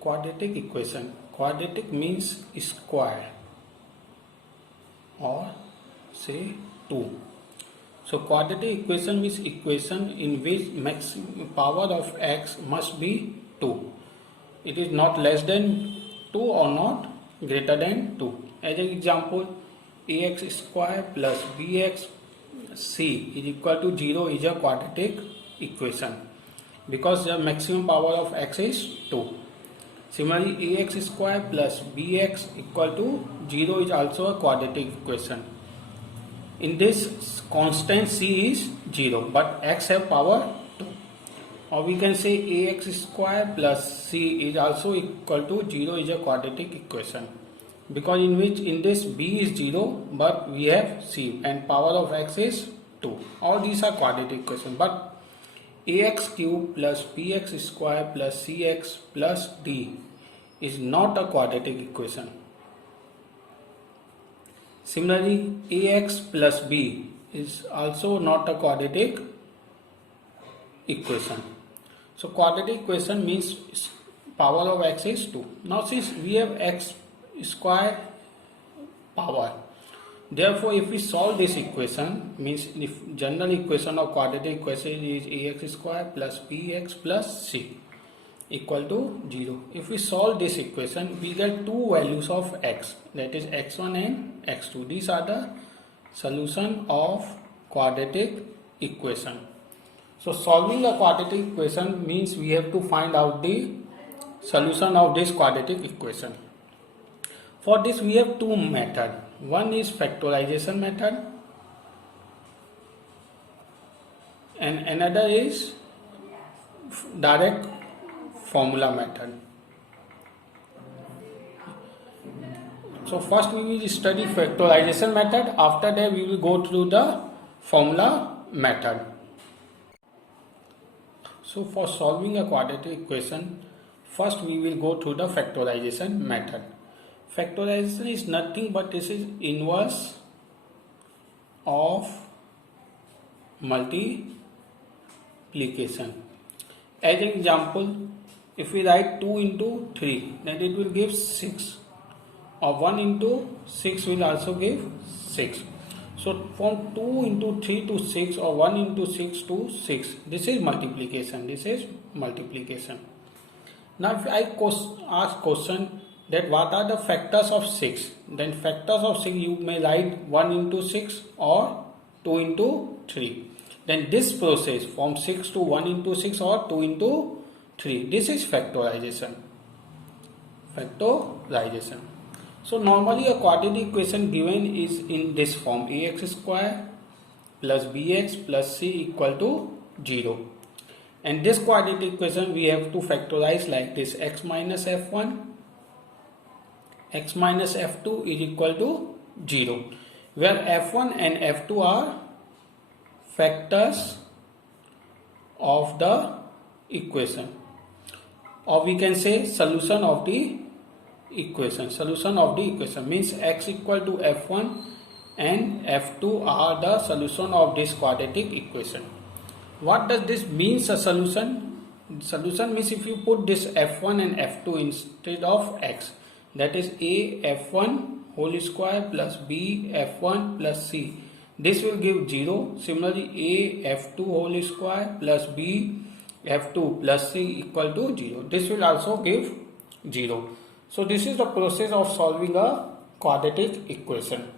Quadratic equation. Quadratic means square or say 2. So quadratic equation means equation in which maximum power of x must be 2. It is not less than 2 or not greater than 2. As an example, ax square plus bx c is equal to 0 is a quadratic equation because the maximum power of x is 2. Similarly, ax square plus bx equal to 0 is also a quadratic equation. In this, constant c is 0 but x have power 2. Or we can say ax square plus c is also equal to 0 is a quadratic equation because in this b is 0 but we have c and power of x is 2. All these are quadratic equations, but ax cube plus bx square plus cx plus d is not a quadratic equation. Similarly, ax plus b is also not a quadratic equation. So quadratic equation means power of x is 2. Now since we have x square power, therefore if we solve this equation, means the general equation of quadratic equation is ax square plus bx plus c equal to 0. If we solve this equation, we get two values of x, that is x1 and x2. These are the solution of quadratic equation. So solving a quadratic equation means we have to find out the solution of this quadratic equation. For this we have two methods. One is factorization method and another is direct formula method. So first we will study factorization method, after that we will go through the formula method. So for solving a quadratic equation, first we will go through the factorization method. Factorization is nothing but this is inverse of multiplication. As an example, if we write 2 into 3, then it will give 6. Or 1 into 6 will also give 6. So from 2 into 3 to 6 or 1 into 6 to 6. This is multiplication. This is multiplication. Now if I ask question that what are the factors of 6, then factors of 6 you may write 1 into 6 or 2 into 3. Then this process from 6 to 1 into 6 or 2 into 3. This is factorization. Factorization. So normally a quadratic equation given is in this form, ax square plus bx plus c equal to 0. And this quadratic equation we have to factorize like this: x minus f1, x minus f2 is equal to 0, where f1 and f2 are factors of the equation, or we can say solution of the equation. Solution of the equation means x equal to f1 and f2 are the solution of this quadratic equation. What does this means, a solution? Solution means if you put this f1 and f2 instead of x, that is a f1 whole square plus b f1 plus c, this will give 0. Similarly, a f2 whole square plus b f2 plus c equal to 0. This will also give 0. So this is the process of solving a quadratic equation.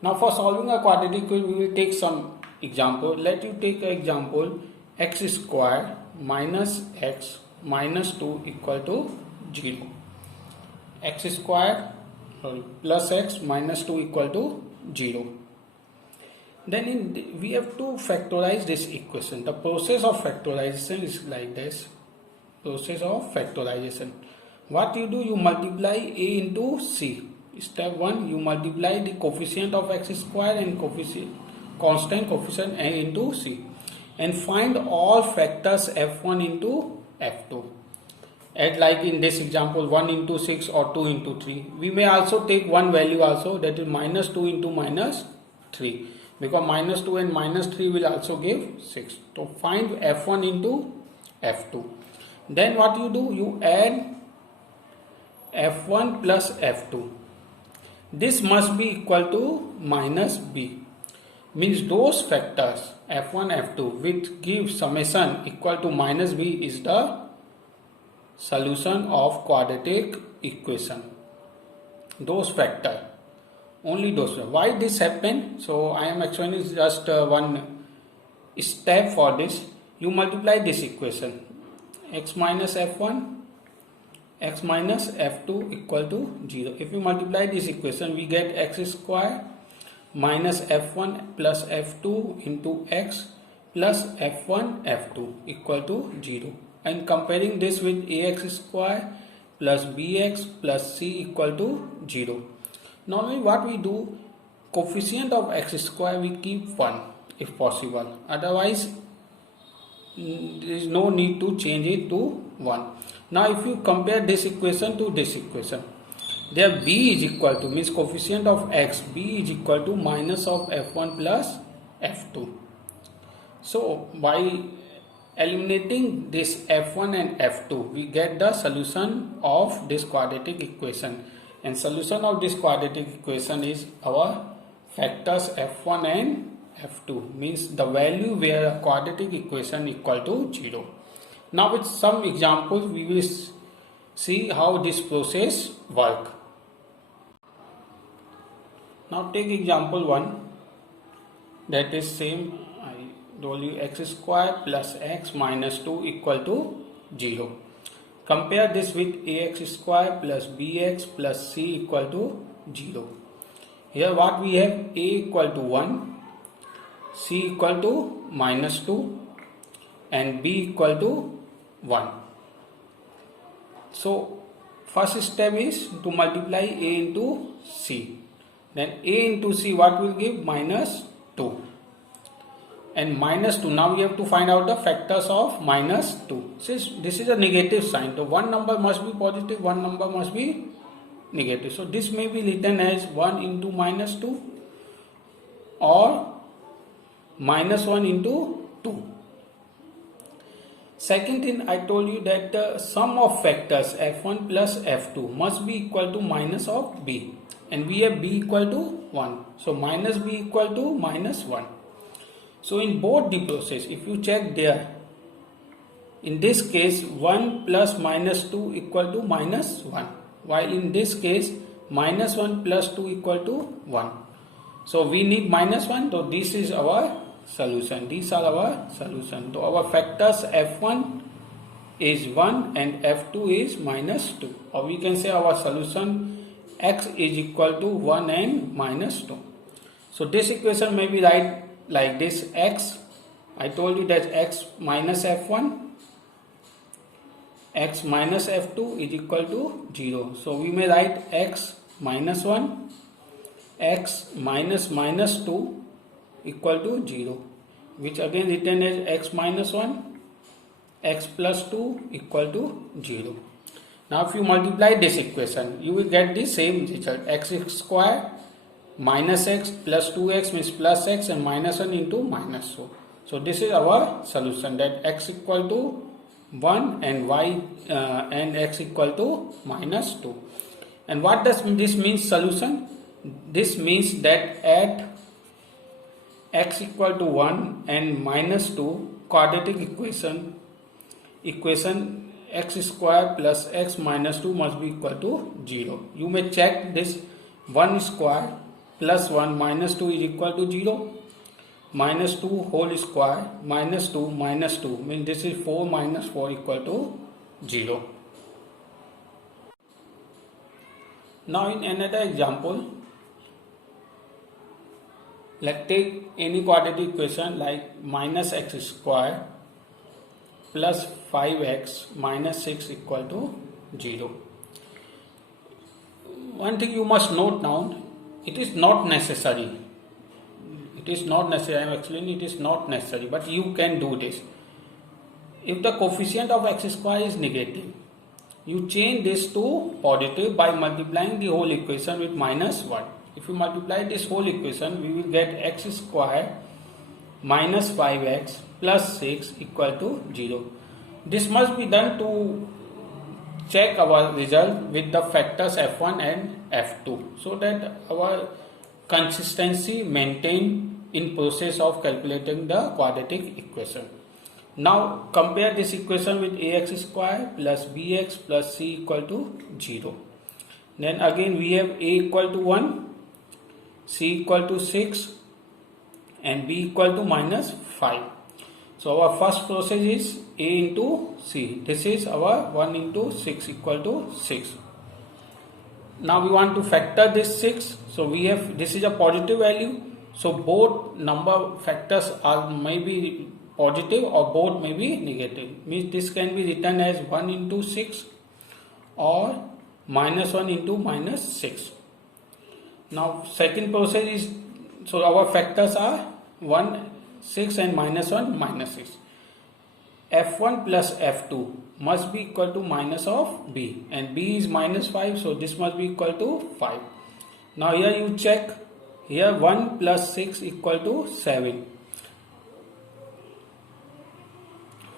Now for solving a quadratic equation, we will take some example. Let you take an example: x square minus x minus 2 equal to 0. X square plus x minus 2 equal to 0. Then we have to factorize this equation. The process of factorization is like this. Process of factorization. What you do, you multiply a into c. Step 1, you multiply the coefficient of x square and constant coefficient a into c, and find all factors f1 into f2. At like in this example 1 into 6 or 2 into 3. We may also take one value also, that is minus 2 into minus 3, because minus 2 and minus 3 will also give 6. So find f1 into f2. Then what you do, you add f1 plus f2. This must be equal to minus b. Means those factors f1, f2 which give summation equal to minus b is the solution of quadratic equation. Those factors, only those. Why this happen? So I am explaining just one step for this. You multiply this equation, x minus f1, x minus f2 equal to 0. If you multiply this equation, we get x square minus f1 plus f2 into x plus f1 f2 equal to 0. And comparing this with ax square plus bx plus c equal to 0. Normally what we do, coefficient of x square we keep 1 if possible. Otherwise there is no need to change it to 1. Now if you compare this equation to this equation, there b is equal to, means coefficient of x, b is equal to minus of f1 plus f2. So by eliminating this f1 and f2, we get the solution of this quadratic equation. And solution of this quadratic equation is our factors f1 and f2, means the value where a quadratic equation equal to 0. Now with some examples we will see how this process work. Now take example 1, that is same. I told you x square plus x minus 2 equal to 0. Compare this with ax square plus bx plus c equal to 0. Here what we have, a equal to 1, c equal to minus 2 and b equal to 1. So first step is to multiply a into c. Then a into c what will give, minus 2. And minus 2, now we have to find out the factors of minus 2. Since this is a negative sign, so one number must be positive, one number must be negative. So this may be written as 1 into minus 2 or minus 1 into 2. Second thing, I told you that the sum of factors f1 plus f2 must be equal to minus of b. And we have b equal to 1. So minus b equal to minus 1. So in both the process, if you check there, in this case 1 plus minus 2 equal to minus 1. While in this case minus 1 plus 2 equal to 1. So we need minus 1. So this is our solution. These are our solution. So our factors f1 is 1 and f2 is minus 2. Or we can say our solution x is equal to 1 and minus 2. So this equation may be right like this. X, I told you that x minus f1, x minus f2 is equal to 0. So we may write x minus 1, x minus minus 2 equal to 0, which again written as x minus 1, x plus 2 equal to 0. Now if you multiply this equation, you will get the same result. X square minus x plus 2x means plus x and minus 1 into minus 2. So this is our solution, that x equal to 1 and y and x equal to minus 2. And what does this mean, solution? This means that at x equal to 1 and minus 2, quadratic equation x square plus x minus 2 must be equal to 0. You may check this, 1 square plus 1 minus 2 is equal to 0. Minus 2 whole square minus 2 means this is 4 minus 4 equal to 0. Now in another example, let's take any quadratic equation like minus x square plus 5x minus 6 equal to 0. One thing you must note now, it is not necessary. It is not necessary. I am explaining it is not necessary, but you can do this. If the coefficient of x square is negative, you change this to positive by multiplying the whole equation with minus 1. If you multiply this whole equation, we will get x square minus 5x plus 6 equal to 0. This must be done to check our result with the factors f1 and f2 so that our consistency maintained in process of calculating the quadratic equation. Now compare this equation with ax square plus bx plus c equal to 0. Then again we have a equal to 1, c equal to 6 and b equal to minus 5. So our first process is a into c. This is our 1 into 6 equal to 6. Now we want to factor this 6. So we have, this is a positive value. So both number factors are maybe positive or both may be negative. Means this can be written as 1 into 6 or minus 1 into minus 6. Now second process is, so our factors are 1, 6 and minus 1, minus 6. f1 plus f2 must be equal to minus of b, and b is minus 5, so this must be equal to 5. Now here you check, here 1 plus 6 equal to 7.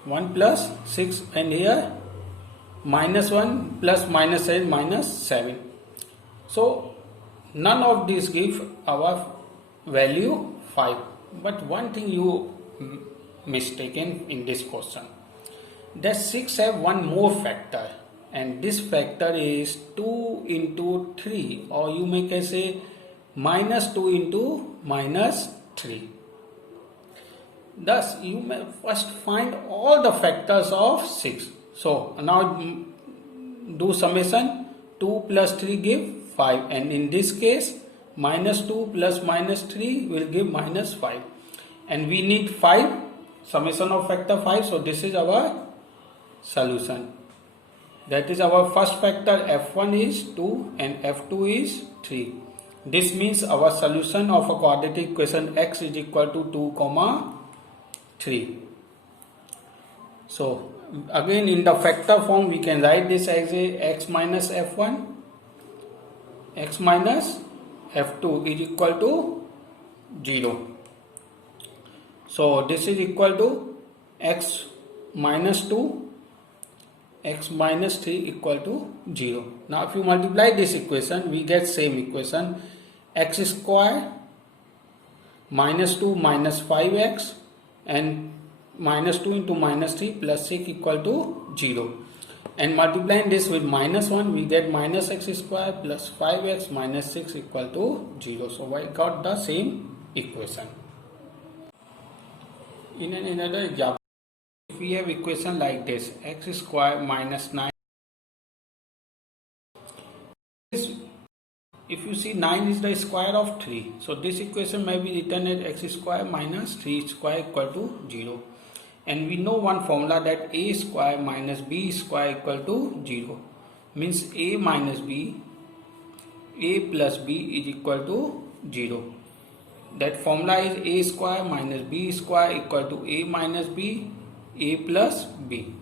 1 plus 6 and here minus 1 plus minus 7 minus 7. So none of these give our value 5. But one thing you mistaken in this question, that 6 have one more factor, and this factor is 2 into 3, or you may say minus 2 into minus 3. Thus you may first find all the factors of 6. So now do summation. 2 plus 3 give 5, and in this case minus 2 plus minus 3 will give minus 5, and we need 5, summation of factor 5. So this is our solution. That is, our first factor f1 is 2 and f2 is 3. This means our solution of a quadratic equation x is equal to 2, 3. So again in the factor form we can write this as a x minus f1, x minus f2 is equal to 0. So this is equal to x minus 2, x minus 3 equal to 0. Now if you multiply this equation, we get same equation, x square minus 2 minus 5x and minus 2 into minus 3 plus 6 equal to 0. And multiplying this with minus 1, we get minus x square plus 5x minus 6 equal to 0. So I got the same equation. In another example, if we have equation like this, x square minus 9. If you see 9 is the square of 3. So this equation may be written as x square minus 3 square equal to 0. And we know one formula that a square minus b square equal to 0. Means a minus b, a plus b is equal to 0. That formula is a square minus b square equal to a minus b, a plus b.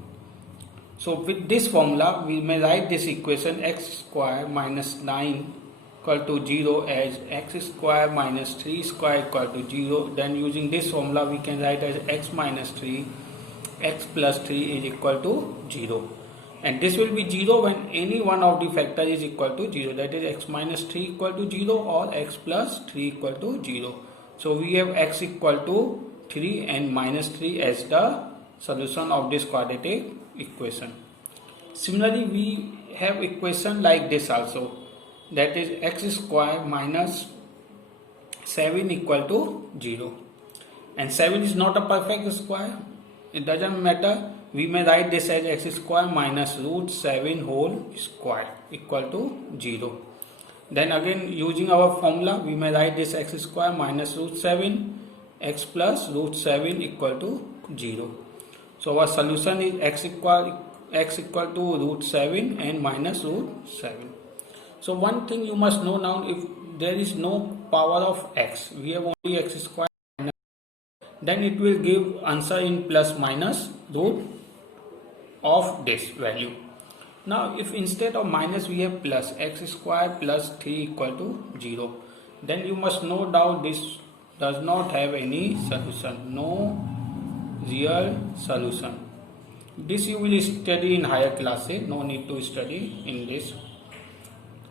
So with this formula we may write this equation x square minus 9 equal to 0 as x square minus 3 square equal to 0. Then using this formula we can write as x minus 3, x plus 3 is equal to 0. And this will be 0 when any one of the factor is equal to 0. That is x minus 3 equal to 0 or x plus 3 equal to 0. So we have x equal to 3 and minus 3 as the solution of this quadratic equation. Similarly, we have equation like this also. That is x square minus 7 equal to 0. And 7 is not a perfect square. It doesn't matter. We may write this as x square minus root 7 whole square equal to 0. Then again using our formula we may write this x square minus root 7 x plus root 7 equal to 0. So our solution is x equal to root 7 and minus root 7. So one thing you must know now, if there is no power of x, we have only x square, then it will give answer in plus minus root of this value. Now if instead of minus we have plus, x square plus 3 equal to 0, then you must no doubt this does not have any solution, no real solution. This you will study in higher classes, no need to study in this.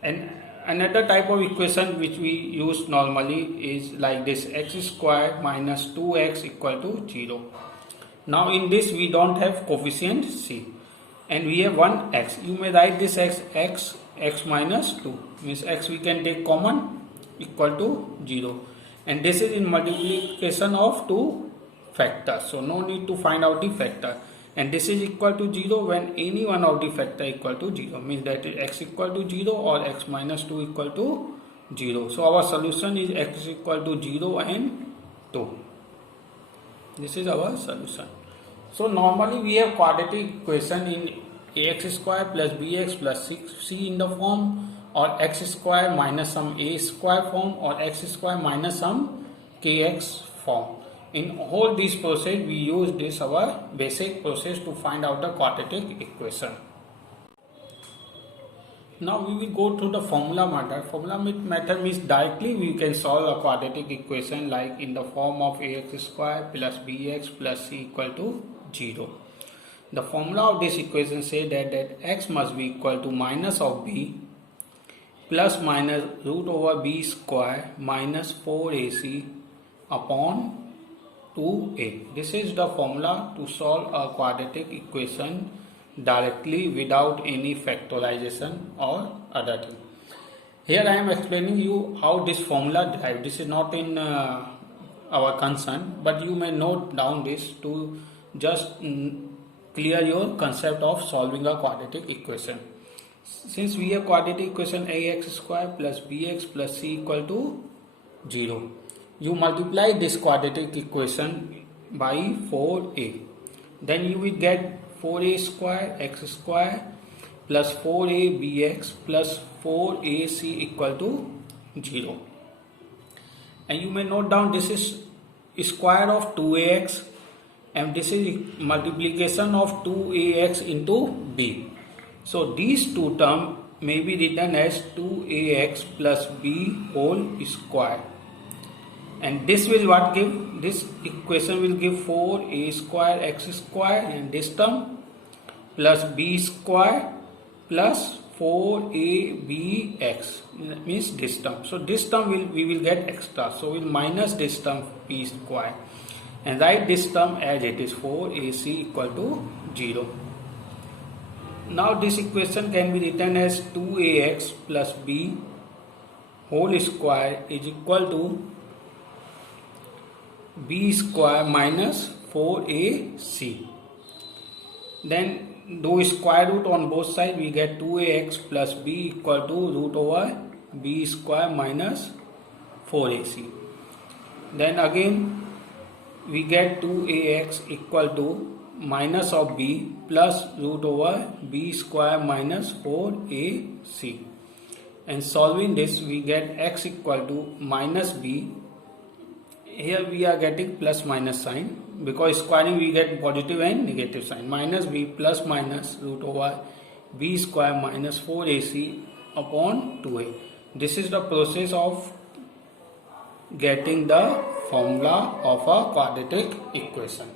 And another type of equation which we use normally is like this: x square minus 2x equal to 0. Now in this we don't have coefficient c and we have one x. You may write this as x minus 2, means x we can take common, equal to 0, and this is in multiplication of two factors, so no need to find out the factor. And this is equal to 0 when any one of the factor equal to 0, means that x equal to 0 or x minus 2 equal to 0. So our solution is x equal to 0 and 2. This is our solution. So normally we have quadratic equation in ax square plus bx plus 6c in the form, or x square minus some a square form, or x square minus some kx form. In all this process we use this our basic process to find out the quadratic equation. Now we will go to the formula method. Formula method means directly we can solve a quadratic equation like in the form of ax square plus bx plus c equal to 0. The formula of this equation say that x must be equal to minus of b plus minus root over b square minus 4ac upon 2a. This is the formula to solve a quadratic equation directly without any factorization or other thing. Here I am explaining you how this formula derived. This is not in our concern, but you may note down this to just clear your concept of solving a quadratic equation. Since we have quadratic equation ax square plus bx plus c equal to 0, you multiply this quadratic equation by 4a, then you will get 4a square x square plus 4a bx plus 4ac equal to 0. And you may note down this is square of 2ax and this is multiplication of 2ax into b. So these two terms may be written as 2ax plus b whole square. And this will what give? This equation will give 4a square x square and this term plus b square plus 4abx, means this term. So this term we will get extra. So we'll minus this term b square and write this term as it is 4ac equal to 0. Now this equation can be written as 2ax plus b whole square is equal to b square minus 4ac. Then do square root on both sides, we get 2ax plus b equal to root over b square minus 4ac. Then again we get 2ax equal to minus of b plus root over b square minus 4ac. And solving this we get x equal to minus b. Here we are getting plus minus sign, because squaring we get positive and negative sign. Minus b plus minus root over b square minus 4ac upon 2a. This is the process of getting the formula of a quadratic equation.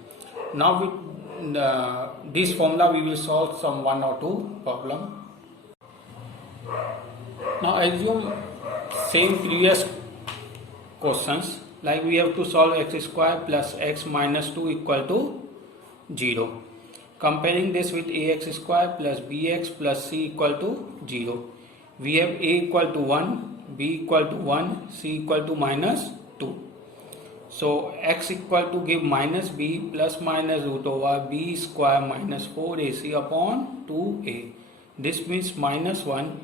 Now with this formula we will solve some one or two problem. Now assume same previous questions, like we have to solve x square plus x minus 2 equal to 0. Comparing this with ax square plus bx plus c equal to 0. We have a equal to 1, b equal to 1, c equal to minus 2. So x equal to give minus b plus minus root over b square minus 4ac upon 2a. This means minus 1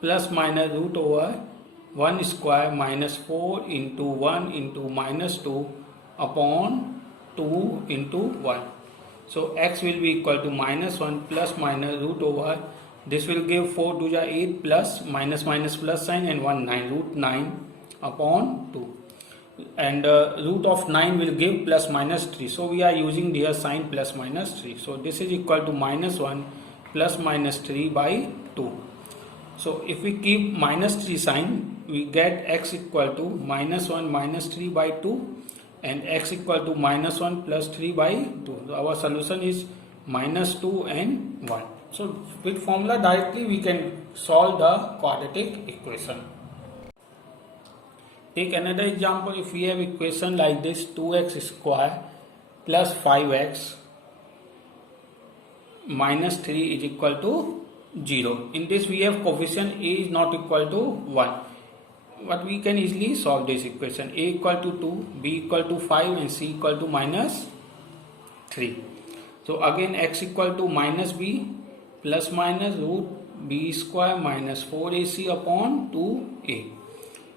plus minus root over 1 square minus 4 into 1 into minus 2 upon 2 into 1. So x will be equal to minus 1 plus minus root over, this will give 4 to the 8 plus minus minus plus sign and 1 9, root 9 upon 2. And root of 9 will give plus minus 3. So we are using here sign plus minus 3. So this is equal to minus 1 plus minus 3 by 2. So if we keep minus 3 sign, we get x equal to minus 1 minus 3 by 2 and x equal to minus 1 plus 3 by 2. So our solution is minus 2 and 1. So with formula directly we can solve the quadratic equation. Take another example. If we have equation like this, 2x square plus 5x minus 3 is equal to 0. In this we have coefficient a is not equal to 1. But we can easily solve this equation. A equal to 2, b equal to 5 and c equal to minus 3. So again x equal to minus b plus minus root b square minus 4ac upon 2a.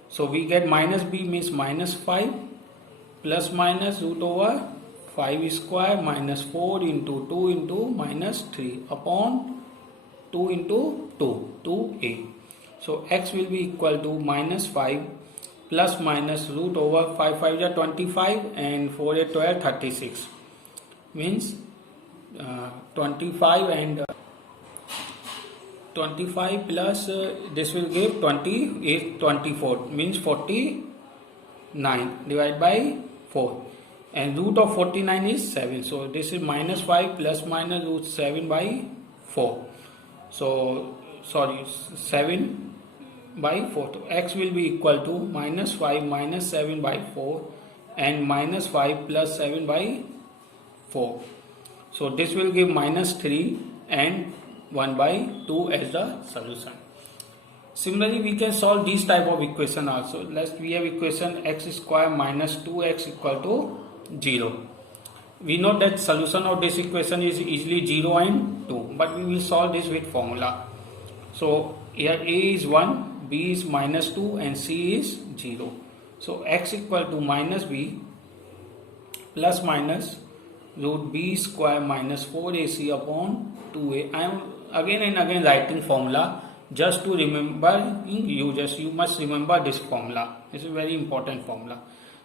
So we get minus b means minus 5 plus minus root over 5 square minus 4 into 2 into minus 3 upon 2 into 2, 2a. So x will be equal to minus 5 plus minus root over 5 5 is 25 and 4 is 12, 36. Means 25 and 25 plus this will give 20 is 24, means 49 divided by 4. And root of 49 is 7. So this is minus 5 plus minus root 7 by 4. So sorry, 7 by 4. So x will be equal to minus 5 minus 7 by 4 and minus 5 plus 7 by 4. So this will give minus 3 and 1 by 2 as the solution. Similarly, we can solve this type of equation also. We have equation x square minus 2x equal to 0. We know that solution of this equation is easily 0 and 2, but we will solve this with formula. So here a is 1, b is minus 2 and c is 0. So x equal to minus b plus minus root b square minus 4ac upon 2a. I am again and again writing formula just to remember you must remember this formula. This is a very important formula.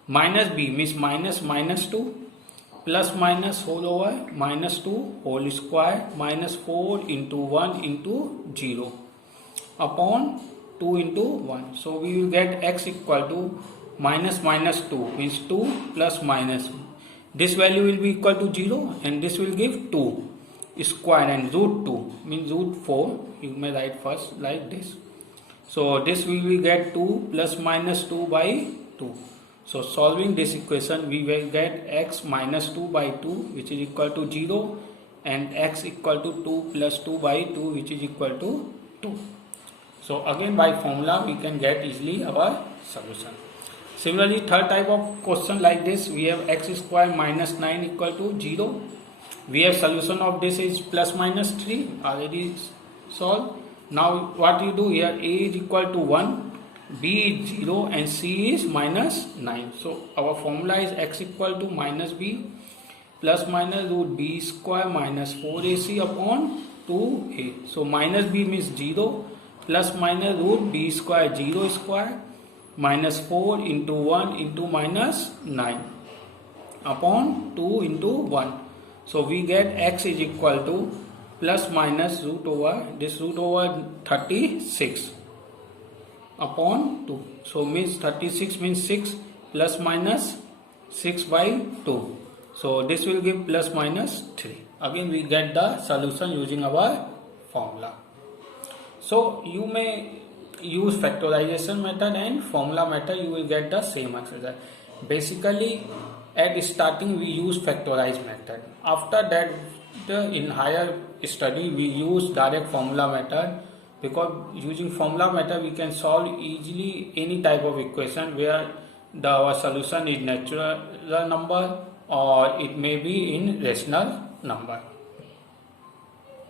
Minus b means minus minus 2 plus minus whole over minus 2 whole square minus 4 into 1 into 0 upon 2 into 1. So we will get x equal to minus minus 2 means 2 plus minus. This value will be equal to 0 and this will give 2 square and root 2 means root 4. You may write first like this. So this we will get 2 plus minus 2 by 2. So solving this equation we will get x minus 2 by 2 which is equal to 0 and x equal to 2 plus 2 by 2 which is equal to 2. So again by formula we can get easily our solution. Similarly, third type of question like this, we have x square minus 9 equal to 0. We have solution of this is plus minus 3 already solved. Now what you do here, a is equal to 1, b is 0 and c is minus 9. So our formula is x equal to minus b plus minus root b square minus 4ac upon 2a. So minus b means 0 plus minus root b square 0 square minus 4 into 1 into minus 9 upon 2 into 1. So we get x is equal to plus minus root over 36 upon 2. So means 36 means 6 plus minus 6 by 2. So this will give plus minus 3. Again we get the solution using our formula. So you may use factorization method and formula method, you will get the same answer. Basically at starting we use factorized method. After that in higher study we use direct formula method, because using formula method we can solve easily any type of equation where our solution is natural number or it may be in rational number.